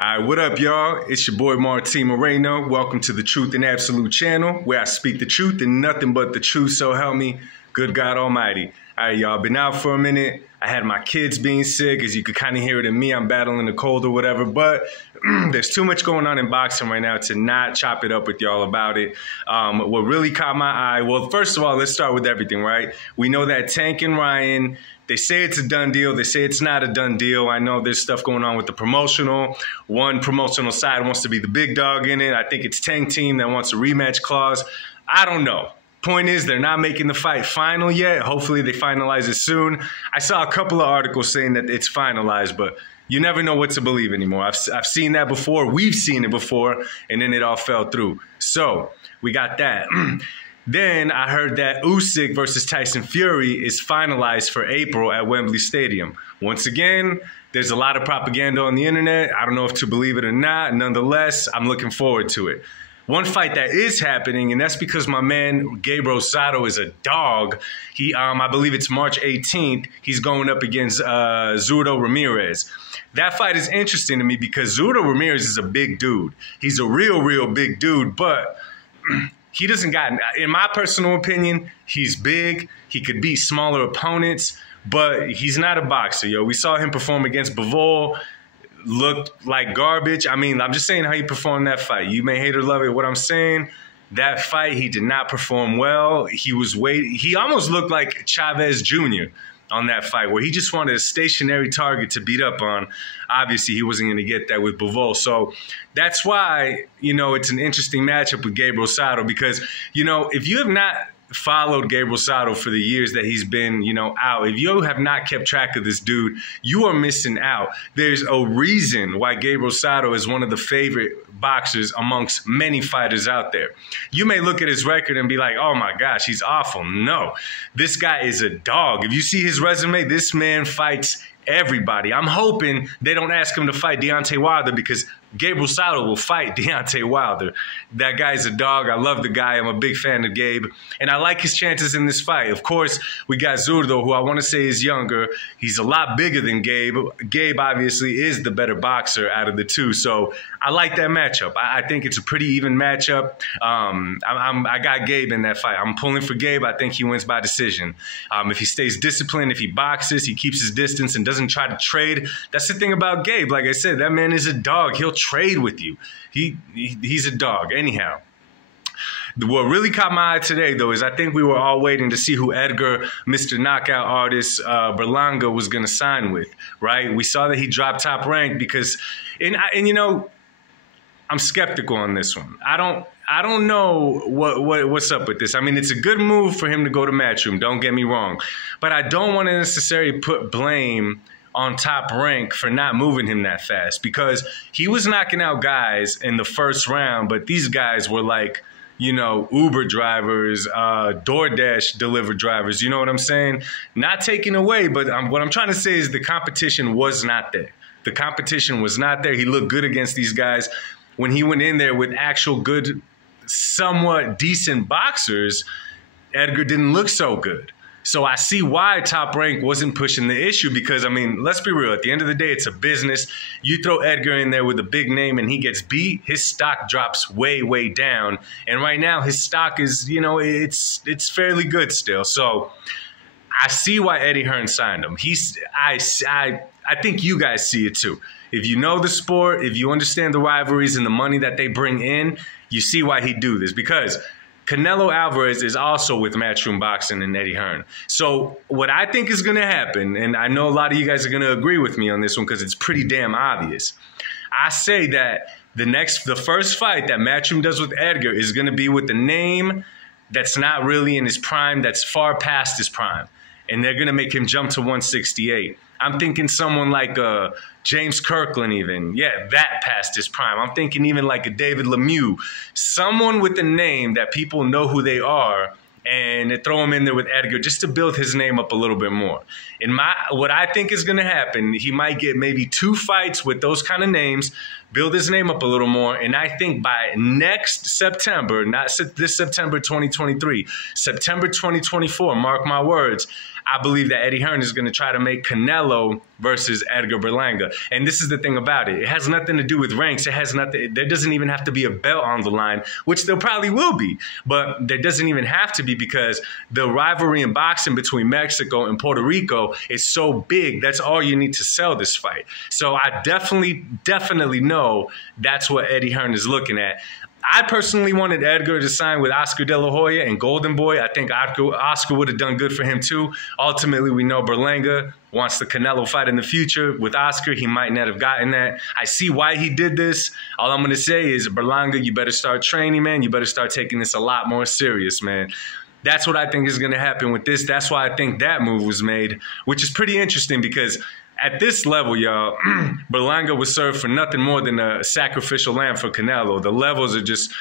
All right, what up, y'all? It's your boy Martin Moreno. Welcome to the Truth and Absolute channel, where I speak the truth and nothing but the truth, so help me, good God Almighty. All right, y'all, been out for a minute. I had my kids being sick, as you could kind of hear it in me. I'm battling the cold or whatever, but there's too much going on in boxing right now to not chop it up with y'all about it. What really caught my eye, well, first of all, let's start with everything, right? We know that Tank and Ryan, they say it's a done deal. They say it's not a done deal. I know there's stuff going on with the promotional. One promotional side wants to be the big dog in it. I think it's Tank Team that wants a rematch clause. I don't know. Point is, they're not making the fight final yet. Hopefully they finalize it soon. I saw a couple of articles saying that it's finalized, but you never know what to believe anymore. I've seen that before. We've seen it before, and then it all fell through. So we got that. Then I heard that Usyk versus Tyson Fury is finalized for April at Wembley Stadium. Once again, there's a lot of propaganda on the internet. I don't know if to believe it or not. Nonetheless, I'm looking forward to it. One fight that is happening, and that's because my man Gabe Rosado is a dog. I believe it's March 18th. He's going up against Zurdo Ramirez. That fight is interesting to me because Zurdo Ramirez is a big dude. He's a real big dude, but he doesn't got, in my personal opinion, he's big. He could beat smaller opponents, but he's not a boxer, yo. We saw him perform against Bivol. Looked like garbage. I mean, I'm just saying how he performed that fight. You may hate or love it. What I'm saying, that fight, he did not perform well. He almost looked like Chavez Jr. on that fight, where he just wanted a stationary target to beat up on. Obviously, he wasn't going to get that with Bivol. So that's why, it's an interesting matchup with Gabe Rosado because, if you have not followed Gabe Rosado for the years that he's been, out. If you have not kept track of this dude, you are missing out. There's a reason why Gabe Rosado is one of the favorite boxers amongst many fighters out there. You may look at his record and be like, oh my gosh, he's awful. No, this guy is a dog. If you see his resume, this man fights everybody. I'm hoping they don't ask him to fight Deontay Wilder because Gabe Rosado will fight Deontay Wilder. That guy's a dog. I love the guy. I'm a big fan of Gabe. And I like his chances in this fight. Of course, we got Zurdo, who I want to say is younger. He's a lot bigger than Gabe. Gabe obviously is the better boxer out of the two. So I like that matchup. I think it's a pretty even matchup. I got Gabe in that fight. I'm pulling for Gabe. I think he wins by decision. If he stays disciplined, if he boxes, he keeps his distance and doesn't try to trade. That's the thing about Gabe. Like I said, that man is a dog. He'll trade with you. He's a dog. Anyhow, what really caught my eye today, though, is I think we were all waiting to see who Edgar, Mr. Knockout artist Berlanga, was going to sign with, right? We saw that he dropped Top Rank because, I'm skeptical on this one. I don't know what's up with this. I mean, it's a good move for him to go to Matchroom, don't get me wrong, but I don't want to necessarily put blame on Top Rank for not moving him that fast because he was knocking out guys in the first round, but these guys were like, Uber drivers, DoorDash delivered drivers, you know what I'm saying? Not taking away, but what I'm trying to say is the competition was not there. The competition was not there. He looked good against these guys. When he went in there with actual good, somewhat decent boxers, Edgar didn't look so good. So I see why Top Rank wasn't pushing the issue because, I mean, let's be real. At the end of the day, it's a business. You throw Edgar in there with a big name and he gets beat, his stock drops way down. And right now, his stock is, it's fairly good still. So I see why Eddie Hearn signed him. I think you guys see it too. If you know the sport, if you understand the rivalries and the money that they bring in, you see why he do this because Canelo Alvarez is also with Matchroom Boxing and Eddie Hearn. So what I think is going to happen, and I know a lot of you guys are going to agree with me on this one because it's pretty damn obvious. I say that the first fight that Matchroom does with Edgar is going to be with the name that's not really in his prime, that's far past his prime. And they're going to make him jump to 168. I'm thinking someone like James Kirkland even. Yeah, that past his prime. I'm thinking even like a David Lemieux. Someone with a name that people know who they are and they throw him in there with Edgar just to build his name up a little bit more. What I think is going to happen, he might get maybe 2 fights with those kind of names, build his name up a little more, and I think by next September, not this September 2023, September 2024, mark my words, I believe that Eddie Hearn is going to try to make Canelo versus Edgar Berlanga. And this is the thing about it. It has nothing to do with ranks. It has nothing. There doesn't even have to be a belt on the line, which there probably will be. But there doesn't even have to be because the rivalry in boxing between Mexico and Puerto Rico is so big. That's all you need to sell this fight. So I definitely know that's what Eddie Hearn is looking at. I personally wanted Edgar to sign with Oscar De La Hoya and Golden Boy. I think Oscar would have done good for him too. Ultimately, we know Berlanga wants the Canelo fight in the future. With Oscar, he might not have gotten that. I see why he did this. All I'm going to say is, Berlanga, you better start training, man. You better start taking this a lot more serious, man. That's what I think is going to happen with this. That's why I think that move was made, which is pretty interesting because at this level, y'all, Berlanga was served for nothing more than a sacrificial lamb for Canelo. The levels are just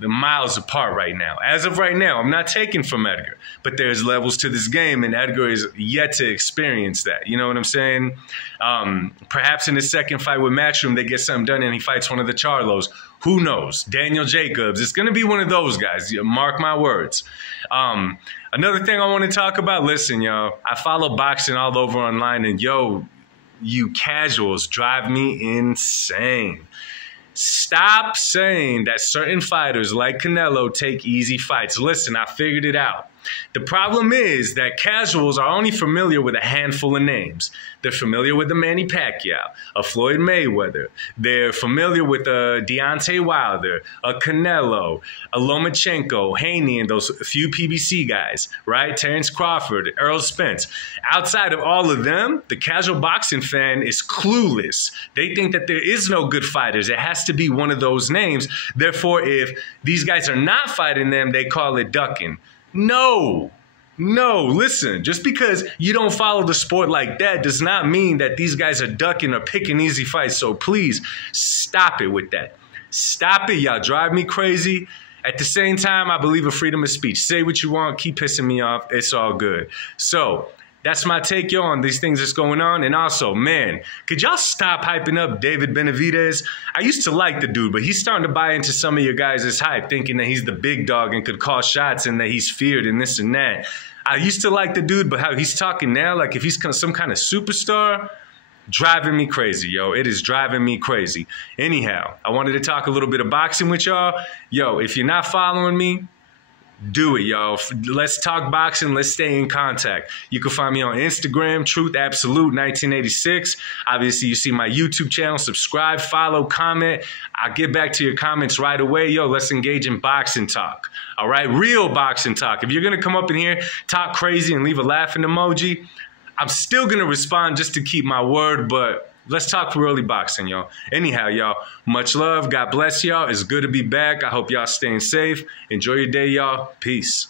the miles apart right now. As of right now, I'm not taking from Edgar, but there's levels to this game, and Edgar is yet to experience that. You know what I'm saying? Perhaps in his second fight with Matchroom, they get something done and he fights one of the Charlos. Who knows? Daniel Jacobs. It's going to be one of those guys. Mark my words. Another thing I want to talk about, listen, y'all, I follow boxing all over online, and yo, you casuals drive me insane. Stop saying that certain fighters like Canelo take easy fights. Listen, I figured it out. The problem is that casuals are only familiar with a handful of names. They're familiar with a Manny Pacquiao, a Floyd Mayweather. They're familiar with a Deontay Wilder, a Canelo, a Lomachenko, Haney, and those few PBC guys, right? Terrence Crawford, Errol Spence. Outside of all of them, the casual boxing fan is clueless. They think that there is no good fighters. It has to be one of those names. Therefore, if these guys are not fighting them, they call it ducking. No, listen, just because you don't follow the sport like that does not mean that these guys are ducking or picking easy fights. So please stop it with that. Stop it. Y'all drive me crazy. At the same time, I believe in freedom of speech. Say what you want. Keep pissing me off. It's all good. So that's my take, y'all, on these things that's going on. And also, man, could y'all stop hyping up David Benavidez? I used to like the dude, but he's starting to buy into some of your guys' hype, thinking that he's the big dog and could call shots and that he's feared and this and that. I used to like the dude, but how he's talking now, like if he's some kind of superstar, driving me crazy, yo. It is driving me crazy. Anyhow, I wanted to talk a little bit of boxing with y'all. Yo, if you're not following me, do it, y'all. Let's talk boxing. Let's stay in contact. You can find me on Instagram, Truth Absolute 1986. Obviously, you see my YouTube channel. Subscribe, follow, comment. I'll get back to your comments right away. Yo, let's engage in boxing talk. All right? Real boxing talk. If you're going to come up in here, talk crazy, and leave a laughing emoji, I'm still going to respond just to keep my word, but let's talk really boxing, y'all. Anyhow, y'all, much love. God bless y'all. It's good to be back. I hope y'all staying safe. Enjoy your day, y'all. Peace.